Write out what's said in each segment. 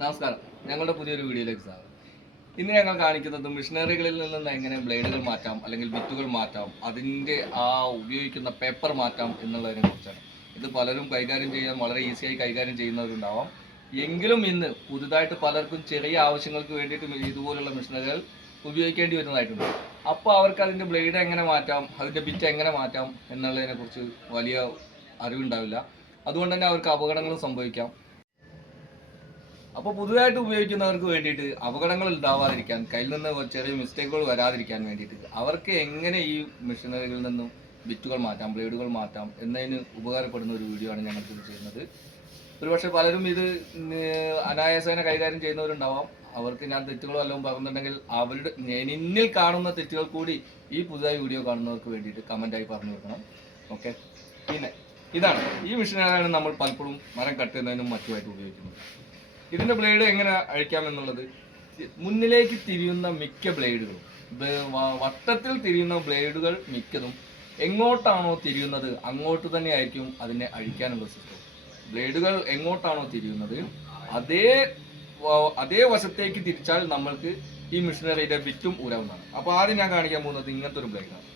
നമസ്കാരം. ഞങ്ങളുടെ പുതിയൊരു വീഡിയോയിലേക്ക് സ്വാഗതം. ഇന്ന് ഞങ്ങൾ കാണിക്കുന്നത് മിഷനറികളിൽ നിന്ന് എങ്ങനെ ബ്ലേഡുകൾ മാറ്റാം അല്ലെങ്കിൽ വിത്തുകൾ മാറ്റാം അതിന്റെ ആ ഉപയോഗിക്കുന്ന പേപ്പർ മാറ്റാം എന്നുള്ളതിനെ കുറിച്ചാണ്. ഇത് പലരും കൈകാര്യം ചെയ്യാൻ വളരെ ഈസിയായി കൈകാര്യം ചെയ്യുന്നവരുണ്ടാവാം. എങ്കിലും ഇന്ന് പുതുതായിട്ട് പലർക്കും ചെറിയ ആവശ്യങ്ങൾക്ക് വേണ്ടിയിട്ട് ഇതുപോലുള്ള മിഷനറികൾ ഉപയോഗിക്കേണ്ടി വരുന്നതായിട്ടുണ്ട്. അപ്പോൾ അവർക്ക് അതിന്റെ ബ്ലേഡ് എങ്ങനെ മാറ്റാം അതിന്റെ ബിറ്റ് എങ്ങനെ മാറ്റാം എന്നുള്ളതിനെക്കുറിച്ച് വലിയ അറിവുണ്ടാവില്ല. അതുകൊണ്ട് തന്നെ അവർക്ക് അപകടങ്ങളും സംഭവിക്കാം. അപ്പോൾ പുതുതായിട്ട് ഉപയോഗിക്കുന്നവർക്ക് വേണ്ടിയിട്ട് അപകടങ്ങൾ ഉണ്ടാവാതിരിക്കാൻ കയ്യിൽ നിന്ന് ചെറിയ മിസ്റ്റേക്കുകൾ വരാതിരിക്കാൻ വേണ്ടിയിട്ട് അവർക്ക് എങ്ങനെ ഈ മെഷീനറികളിൽ നിന്നും ബിറ്റുകൾ മാറ്റാം ബ്ലേഡുകൾ മാറ്റാം എന്നതിന് ഉപകാരപ്പെടുന്ന ഒരു വീഡിയോ ആണ് ഞങ്ങൾ ചെയ്യുന്നത്. ഒരുപക്ഷെ പലരും ഇത് അനായാസേന കൈകാര്യം ചെയ്യുന്നവരുണ്ടാവാം. അവർക്ക് ഞാൻ തെറ്റുകൾ വല്ലതും പറഞ്ഞിട്ടുണ്ടെങ്കിൽ അവരുടെ എന്നിൽ കാണുന്ന തെറ്റുകൾ കൂടി ഈ പുതുതായി വീഡിയോ കാണുന്നവർക്ക് വേണ്ടിയിട്ട് കമന്റായി പറഞ്ഞു കൊടുക്കണം. ഓക്കെ പിന്നെ ഇതാണ്. ഈ മെഷീനാണ് നമ്മൾ പലപ്പോഴും മരം കട്ട് ചെയ്യുന്നതിനും മറ്റുമായിട്ട് ഉപയോഗിക്കുന്നത്. ഇതിന്റെ ബ്ലേഡ് എങ്ങനെ അഴിക്കാം എന്നുള്ളത് മുന്നിലേക്ക് തിരിയുന്ന മിക്ക ബ്ലേഡുകളും വട്ടത്തിൽ തിരിയുന്ന ബ്ലേഡുകൾ മിക്കതും എങ്ങോട്ടാണോ തിരിയുന്നത് അങ്ങോട്ട് തന്നെ ആയിരിക്കും അതിനെ അഴിക്കാനുള്ള സിസ്റ്റം ബ്ലേഡുകൾ എങ്ങോട്ടാണോ തിരിയുന്നത് അതേ അതേ വശത്തേക്ക് തിരിച്ചാൽ നമ്മൾക്ക് ഈ മിഷനറിയുടെ വിറ്റും ഊരാവുന്നതാണ്. അപ്പോൾ ആദ്യം ഞാൻ കാണിക്കാൻ പോകുന്നത് ഇങ്ങനത്തെ ഒരു ബ്ലേഡാണ്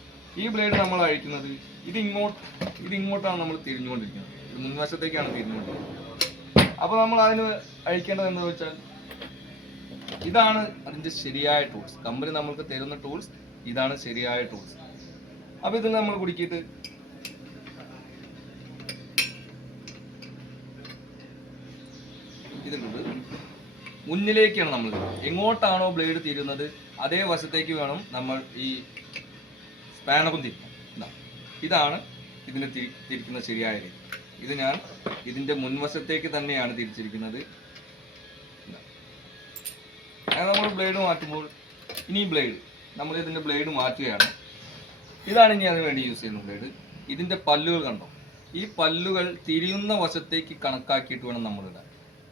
ഈ ബ്ലേഡ് നമ്മൾ അഴിക്കുന്നത് ഇത് ഇങ്ങോട്ട് ഇത് ഇങ്ങോട്ടാണ് നമ്മൾ തിരിഞ്ഞുകൊണ്ടിരിക്കുന്നത്. ഇത് മുൻവശത്തേക്കാണ് തിരിഞ്ഞുകൊണ്ടിരിക്കുന്നത്. അപ്പോൾ നമ്മൾ അതിന് അഴിക്കേണ്ടത് എന്ന് വെച്ചാൽ ഇതാണ് അതിന്റെ ശരിയായ ടൂൾസ് കമ്പനി നമ്മൾക്ക് തരുന്ന ടൂൾസ് ഇതാണ് ശരിയായ ടൂൾസ് അപ്പോൾ ഇതിൽ നമ്മൾ കുടിക്കിട്ട് ഇതിട്ടുണ്ട് മുന്നിലേക്കാണ് നമ്മൾ. എങ്ങോട്ടാണോ ബ്ലേഡ് തിരുന്നത് അതേ വശത്തേക്ക് വേണം നമ്മൾ ഈ സ്പാനറും തിരിക്കാം ഇതാ. ഇതാണ് ഇതിനെ തിരിക്കുന്ന ശരിയായ രീതി ഇത് ഞാൻ ഇതിന്റെ മുൻവശത്തേക്ക് തന്നെയാണ് തിരിച്ചിരിക്കുന്നത്. നമ്മൾ ബ്ലേഡ് മാറ്റുമ്പോൾ ഇനി ബ്ലേഡ് നമ്മൾ ഇതിന്റെ ബ്ലേഡ് മാറ്റുകയാണ്. ഇതാണ് ഇനി അതിന് വേണ്ടി യൂസ് ചെയ്യുന്ന ബ്ലേഡ് ഇതിന്റെ പല്ലുകൾ കണ്ടോ? ഈ പല്ലുകൾ തിരിയുന്ന വശത്തേക്ക് കണക്കാക്കിയിട്ട് വേണം നമ്മൾ ഇടാൻ.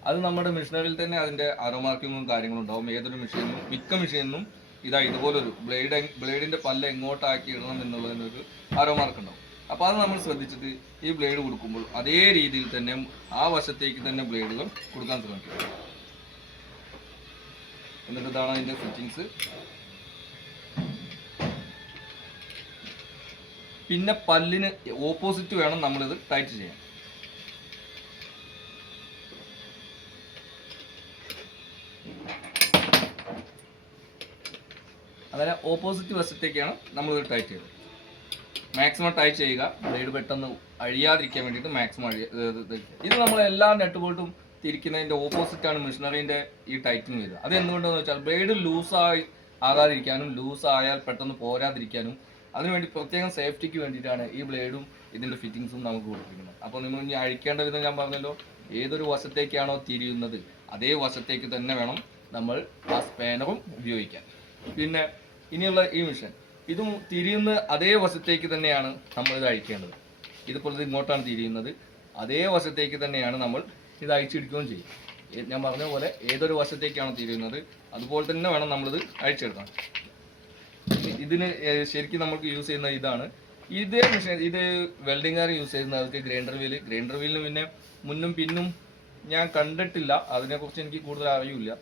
അത് നമ്മുടെ മെഷീനറിൽ തന്നെ അതിന്റെ അറോമാർക്കിങ്ങും കാര്യങ്ങളും ഉണ്ടാവും. ഏതൊരു മെഷീനും മിക്ക മെഷീനും ഇതാ ഇതുപോലൊരു ബ്ലേഡ് ബ്ലേഡിന്റെ പല്ല് എങ്ങോട്ടാക്കി ഇടണം എന്നുള്ളതിനൊരു അറോമാർക്ക് ഉണ്ടാവും. അപ്പോൾ അത് നമ്മൾ ശ്രദ്ധിച്ചിട്ട് ഈ ബ്ലേഡ് കൊടുക്കുമ്പോൾ അതേ രീതിയിൽ തന്നെ ആ വശത്തേക്ക് തന്നെ ബ്ലേഡുകൾ കൊടുക്കാൻ ശ്രമിക്കുക. എന്നിട്ട് ഇതാണ് അതിന്റെ ഫിറ്റിങ്സ് പിന്നെ പല്ലിന് ഓപ്പോസിറ്റ് വേണം നമ്മളിത് ടൈറ്റ് ചെയ്യാൻ. അങ്ങനെ ഓപ്പോസിറ്റ് വശത്തേക്കാണ് നമ്മളിത് ടൈറ്റ് ചെയ്തത് മാക്സിമം ടൈറ്റ് ചെയ്യുക. ബ്ലേഡ് പെട്ടെന്ന് അഴിയാതിരിക്കാൻ വേണ്ടിയിട്ട് മാക്സിമം അഴിയ ഇത് നമ്മൾ എല്ലാ നെട്ട് ബോൾട്ടും തിരിക്കുന്നതിന്റെ ഓപ്പോസിറ്റാണ് മെഷീനറിന്റെ ഈ ടൈറ്റിങ് ചെയ്തത് അത് എന്തുകൊണ്ടെന്ന് വെച്ചാൽ ബ്ലേഡ് ലൂസായി ആകാതിരിക്കാനും ലൂസ് ആയാൽ പെട്ടെന്ന് പോരാതിരിക്കാനും അതിനുവേണ്ടി പ്രത്യേകം സേഫ്റ്റിക്ക് വേണ്ടിയിട്ടാണ് ഈ ബ്ലേഡും ഇതിന്റെ ഫിറ്റിങ്സും നമുക്ക് കൊടുത്തിരിക്കുന്നത്. അപ്പോൾ നിങ്ങൾ ഇനി അഴിക്കേണ്ട വിധം ഞാൻ പറഞ്ഞല്ലോ. ഏതൊരു വശത്തേക്കാണോ തിരിയുന്നത് അതേ വശത്തേക്ക് തന്നെ വേണം നമ്മൾ ആ സ്പാനറും ഉപയോഗിക്കാൻ. പിന്നെ ഇനിയുള്ള ഈ മിഷൻ ഇതും തിരിയുന്ന അതേ വശത്തേക്ക് തന്നെയാണ് നമ്മൾ ഇത് അഴിക്കേണ്ടത്. ഇതിപ്പോൾ ഇത് ഇങ്ങോട്ടാണ് തിരിയുന്നത്. അതേ വശത്തേക്ക് തന്നെയാണ് നമ്മൾ ഇത് അഴിച്ചെടുക്കുകയും ചെയ്യും. ഞാൻ പറഞ്ഞ പോലെ ഏതൊരു വശത്തേക്കാണ് തിരിയുന്നത് അതുപോലെ തന്നെ വേണം നമ്മളിത് അഴിച്ചെടുക്കാൻ. ഇതിന് ശരിക്കും നമുക്ക് യൂസ് ചെയ്യുന്ന ഇതാണ്. ഇതേ മെഷീൻ ഇത് വെൽഡിംഗുകാർ യൂസ് ചെയ്യുന്ന അവർക്ക് ഗ്രൈൻഡർ വീൽ ഗ്രൈൻഡർ വീലിന് പിന്നെ മുന്നും പിന്നും ഞാൻ കണ്ടിട്ടില്ല. അതിനെക്കുറിച്ച് എനിക്ക് കൂടുതൽ അറിയില്ല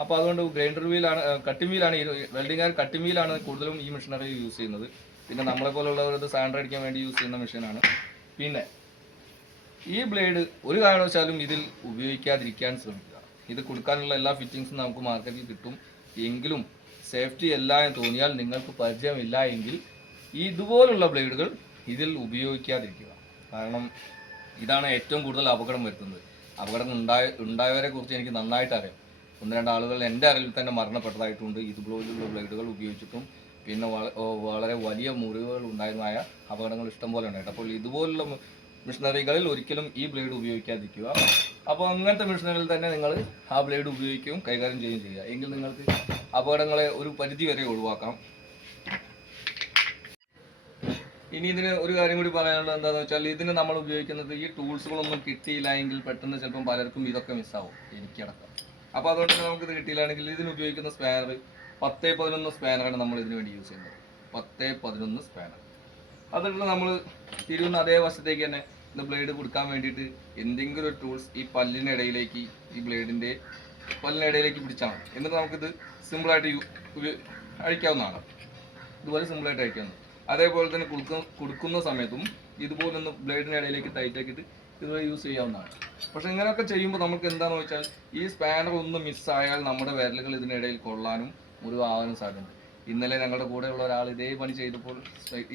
അപ്പോൾ അതുകൊണ്ട് ഗ്രൈൻഡർ വീലാണ് കട്ടിംഗ് വീലാണ് വെൽഡിംഗുകാർ കട്ടിംഗ് വീലാണ് കൂടുതലും ഈ മെഷീനറി യൂസ് ചെയ്യുന്നത്. പിന്നെ നമ്മളെ പോലുള്ളവർ ഇത് സാൻഡർ അടിക്കാൻ വേണ്ടി യൂസ് ചെയ്യുന്ന മെഷീനാണ് പിന്നെ ഈ ബ്ലേഡ് ഒരു കാരണവശാലും ഇതിൽ ഉപയോഗിക്കാതിരിക്കാൻ ശ്രമിക്കുക. ഇത് കൊടുക്കാനുള്ള എല്ലാ ഫിറ്റിങ്സും നമുക്ക് മാർക്കറ്റിൽ കിട്ടും. എങ്കിലും സേഫ്റ്റി അല്ല എന്ന് തോന്നിയാൽ നിങ്ങൾക്ക് പരിചയമില്ല എങ്കിൽ ഇതുപോലുള്ള ബ്ലേഡുകൾ ഇതിൽ ഉപയോഗിക്കാതിരിക്കുക. കാരണം ഇതാണ് ഏറ്റവും കൂടുതൽ അപകടം വരുത്തുന്നത്. അപകടം ഉണ്ടായ ഉണ്ടായവരെ കുറിച്ച് എനിക്ക് നന്നായിട്ട് അറിയാം. ഒന്ന് രണ്ട് ആളുകൾ എന്റെ അറിവിൽ തന്നെ മരണപ്പെട്ടതായിട്ടുണ്ട്. ഇതുപോലുള്ള ബ്ലേഡുകൾ ഉപയോഗിച്ചിട്ടും പിന്നെ വളരെ വലിയ മുറിവുകൾ ഉണ്ടായതുമായ അപകടങ്ങൾ ഇഷ്ടംപോലെ ഉണ്ടായിട്ട് അപ്പോൾ ഇതുപോലുള്ള മിഷനറികളിൽ ഒരിക്കലും ഈ ബ്ലേഡ് ഉപയോഗിക്കാതിരിക്കുക. അപ്പോൾ അങ്ങനത്തെ മിഷനറിയിൽ തന്നെ നിങ്ങൾ ആ ബ്ലേഡ് ഉപയോഗിക്കുകയും കൈകാര്യം ചെയ്യുകയും ചെയ്യുക. എങ്കിൽ നിങ്ങൾക്ക് അപകടങ്ങളെ ഒരു പരിധി വരെ ഒഴിവാക്കാം. ഇനി ഇതിന് ഒരു കാര്യം കൂടി പറയാനുള്ളത് എന്താണെന്ന് വെച്ചാൽ ഇതിന് നമ്മൾ ഉപയോഗിക്കുന്നത് ഈ ടൂൾസുകളൊന്നും കിട്ടിയില്ല എങ്കിൽ പെട്ടെന്ന് ചിലപ്പം പലർക്കും ഇതൊക്കെ മിസ്സാവും എനിക്കടക്കം അപ്പോൾ അതുകൊണ്ട് തന്നെ നമുക്ക് ഇത് കിട്ടിയില്ലാണെങ്കിൽ ഇതിന് ഉപയോഗിക്കുന്ന സ്പാനർ പത്ത് പതിനൊന്ന് സ്പാനറാണ് നമ്മൾ ഇതിന് വേണ്ടി യൂസ് ചെയ്യുന്നത്. പത്ത് പതിനൊന്ന് സ്പാനർ അതുകൊണ്ട് നമ്മൾ തിരിയുന്ന അതേ വശത്തേക്ക് തന്നെ ബ്ലേഡ് കൊടുക്കാൻ വേണ്ടിയിട്ട് എന്തെങ്കിലും ഒരു ടൂൾസ് ഈ പല്ലിനിടയിലേക്ക് ഈ ബ്ലേഡിന്റെ പല്ലിനിടയിലേക്ക് പിടിച്ചാണ് എന്നിട്ട് നമുക്കിത് സിമ്പിളായിട്ട് അഴിക്കാവുന്നതാണ്. ഇതുപോലെ സിമ്പിളായിട്ട് അഴിക്കാവുന്നത് അതേപോലെ തന്നെ കൊടുക്കുന്ന കൊടുക്കുന്ന സമയത്തും ഇതുപോലെ ബ്ലേഡിന്റെ ഇടയിലേക്ക് ആക്കിയിട്ട് യൂസ് ചെയ്യാവുന്നതാണ്. പക്ഷെ ഇങ്ങനെയൊക്കെ ചെയ്യുമ്പോൾ നമുക്ക് എന്താണെന്ന് വെച്ചാൽ ഈ സ്പാനർ ഒന്ന് മിസ്സായാൽ നമ്മുടെ വിരലുകൾ ഇതിനിടയിൽ കൊള്ളാനും മുറിവാകാനും സാധ്യതയുണ്ട്. ഇന്നലെ ഞങ്ങളുടെ കൂടെയുള്ള ഒരാൾ ഇതേ പണി ചെയ്തപ്പോൾ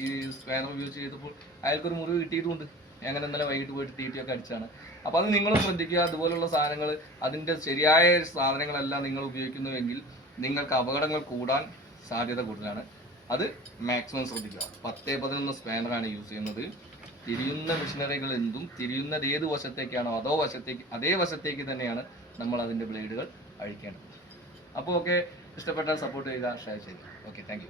ഈ സ്പാനർ ഉപയോഗിച്ച് ചെയ്തപ്പോൾ അയാൾക്കൊരു മുറിവ് കിട്ടിയിട്ടുമുണ്ട്. അങ്ങനെ ഇന്നലെ വൈകിട്ട് പോയിട്ട് തീറ്റിയൊക്കെ അടിച്ചാണ്. അപ്പോൾ അത് നിങ്ങളും ശ്രദ്ധിക്കുക. അതുപോലുള്ള സാധനങ്ങൾ അതിന്റെ ശരിയായ സാധനങ്ങളെല്ലാം നിങ്ങൾ ഉപയോഗിക്കുന്നുവെങ്കിൽ നിങ്ങൾക്ക് അപകടങ്ങൾ കൂടാൻ സാധ്യത കൂടുതലാണ്. അത് മാക്സിമം ശ്രദ്ധിക്കുക. പത്തേ പതിനൊന്ന് സ്പാനറാണ് യൂസ് ചെയ്യുന്നത്. തിരിയുന്ന മിഷനറികൾ എന്തും തിരിയുന്നത് ഏത് വശത്തേക്കാണോ അതോ വശത്തേക്ക് അതേ വശത്തേക്ക് തന്നെയാണ് നമ്മൾ അതിന്റെ ബ്ലേഡുകൾ അഴിക്കേണ്ടത്. അപ്പോൾ ഓക്കെ ഇഷ്ടപ്പെട്ടാൽ സപ്പോർട്ട് ചെയ്യുക ഷെയർ ചെയ്യുക. Okay thank